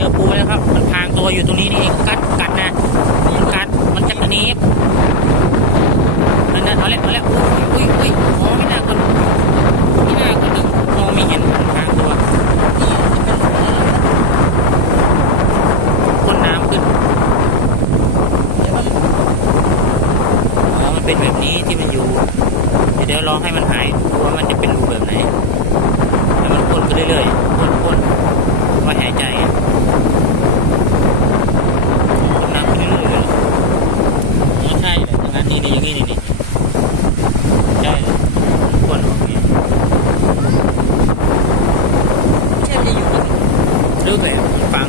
เจอปูแล้วครับมันพรางตัวอยู่ตรงนี้นี่เองกัดนะมันกัดมันจะกระหนีบนั่นเอาแล้วอุ้ยอ๋อไม่น่ากดดึงมองไม่เห็นมันพรางตัวนี่จะเป็นพ่นน้ำขึ้นอ๋อมันเป็นแบบนี้ที่มันอยู่เดี๋ยวลองให้มันหายดูว่ามันจะเป็นรูแบบไหนแล้วมันพ่นไปเรื่อยๆพ่นว่าหายใจพ่นน้ำไปเรื่อยๆเลยอ๋อใช่เลยอย่างนั้นนี่อย่างนี้นี่ใช่เลยพ่นออกนี่ใช่จะอยู่ลึกเลยฝัง